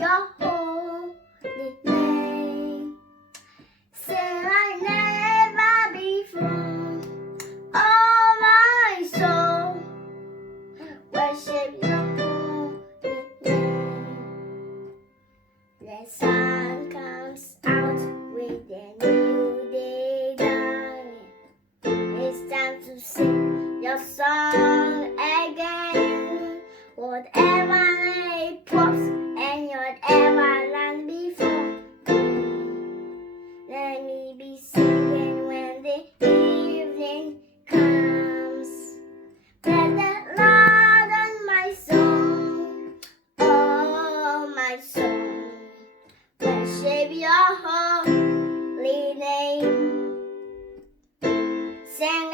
your holy name. Sing like never before. Oh, my soul, worship your holy name. The sun comes out with a new day dawning. It's time to sing your song again. Whatever lay props and whatever land before me, let me be singing when the evening comes. Let the Lord on my soul, oh my soul, worship your holy name. Sing